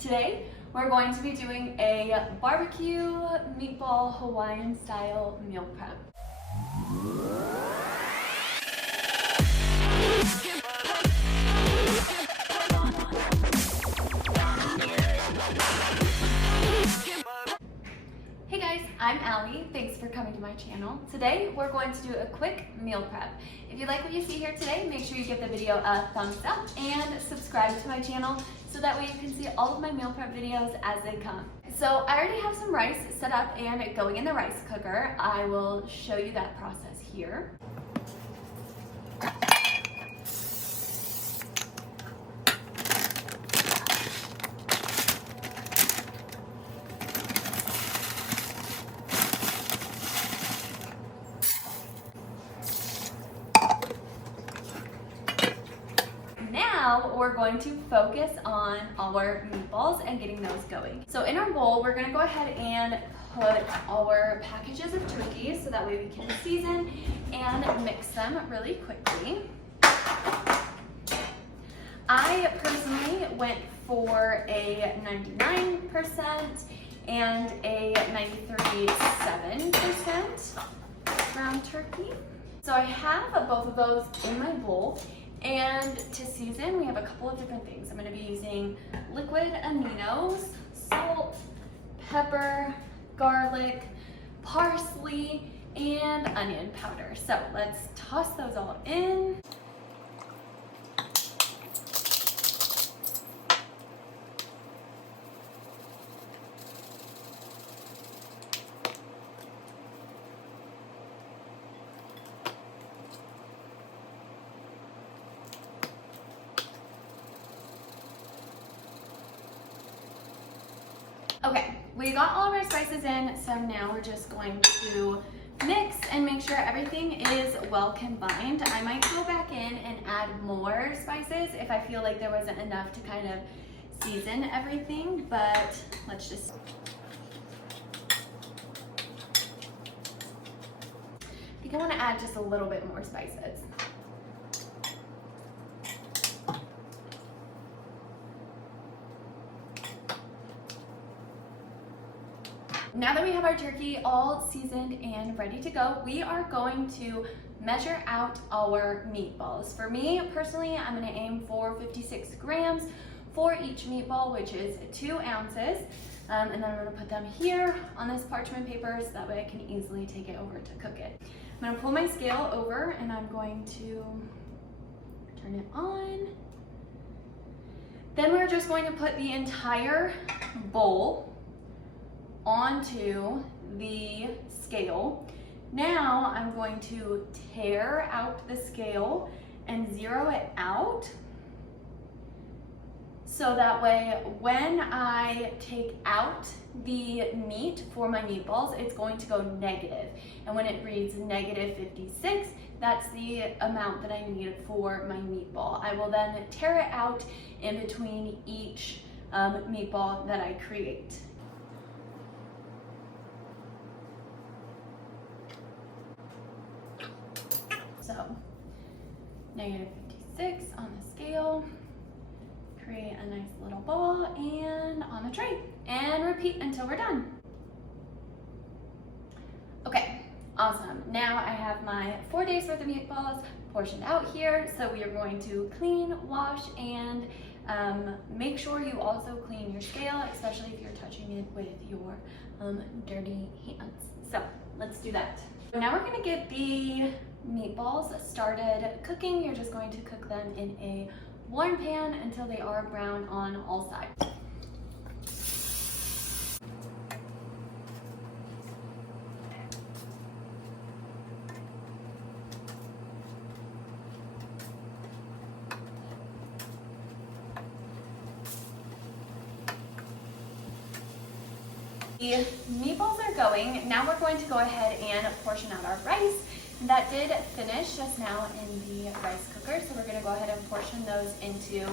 Today, we're going to be doing a barbecue meatball Hawaiian style meal prep. Hey guys, I'm Allie. Thanks for coming to my channel. Today, we're going to do a quick meal prep. If you like what you see here today, make sure you give the video a thumbs up and subscribe to my channel so that way you can see all of my meal prep videos as they come. So I already have some rice set up and going in the rice cooker. I will show you that process here. Now we're going to focus on our meatballs and getting those going. So in our bowl, we're gonna go ahead and put our packages of turkeys so that way we can season and mix them really quickly. I personally went for a 99% and a 93.7% ground turkey. So I have both of those in my bowl. And to season, we have a couple of different things. I'm gonna be using liquid aminos, salt, pepper, garlic, parsley, and onion powder. So let's toss those all in. Okay, we got all of our spices in, so now we're just going to mix and make sure everything is well combined. I might go back in and add more spices if I feel like there wasn't enough to kind of season everything, but let's just... I think I want to add just a little bit more spices. Now that we have our turkey all seasoned and ready to go, we are going to measure out our meatballs. For me, personally, I'm gonna aim for 56 grams for each meatball, which is 2 ounces. And then I'm gonna put them here on this parchment paper so that way I can easily take it over to cook it. I'm gonna pull my scale over and I'm going to turn it on. Then we're just going to put the entire bowl onto the scale. Now I'm going to tear out the scale and zero it out so that way when I take out the meat for my meatballs, it's going to go negative. And when it reads negative 56, that's the amount that I need for my meatball. I will then tear it out in between each meatball that I create. So, negative 56 on the scale, create a nice little ball and on the tray, and repeat until we're done. Okay, awesome. Now I have my 4 days worth of meatballs portioned out here, so we are going to clean, wash, and make sure you also clean your scale, especially if you're touching it with your dirty hands. So, let's do that. Now we're gonna get the meatballs started cooking. You're just going to cook them in a warm pan until they are brown on all sides. The meatballs are going. Now we're going to go ahead and portion out our rice. That did finish just now in the rice cooker, so we're going to go ahead and portion those into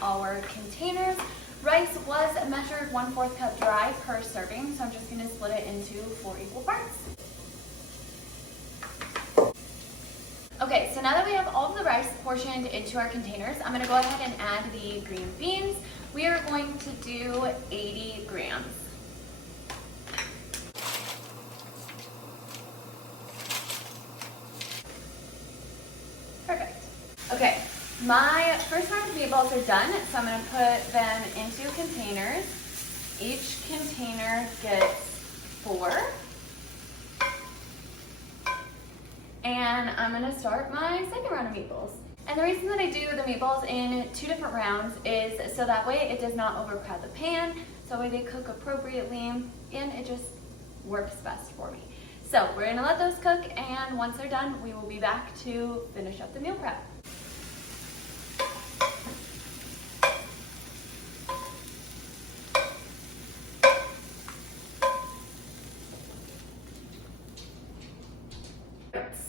our containers. Rice was measured 1/4 cup dry per serving, so I'm just going to split it into 4 equal parts. Okay, so now that we have all of the rice portioned into our containers, I'm going to go ahead and add the green beans. We are going to do 80 grams. Perfect. Okay, my first round of meatballs are done, so I'm going to put them into containers. Each container gets 4. And I'm going to start my second round of meatballs. And the reason that I do the meatballs in 2 different rounds is so that way it does not overcrowd the pan, so that way they cook appropriately, and it just works best for me. So we're going to let those cook, and once they're done, we will be back to finish up the meal prep.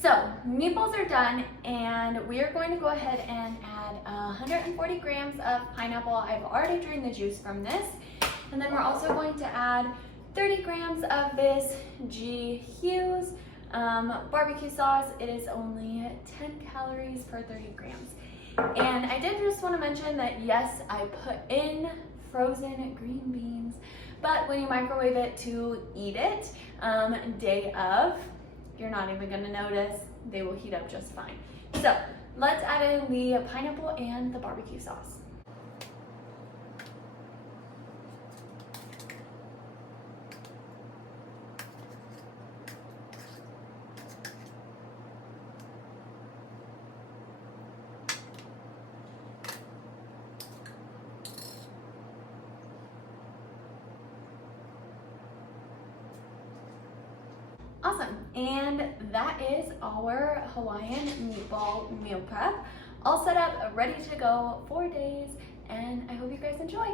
So meatballs are done, and we are going to go ahead and add 140 grams of pineapple. I've already drained the juice from this. And then we're also going to add 30 grams of this G Hughes barbecue sauce. It is only 10 calories per 30 grams. And I did just want to mention that yes, I put in frozen green beans, but when you microwave it to eat it day of, you're not even going to notice. They will heat up just fine. So let's add in the pineapple and the barbecue sauce. Awesome, and that is our Hawaiian meatball meal prep. All set up, ready to go, 4 days, and I hope you guys enjoy.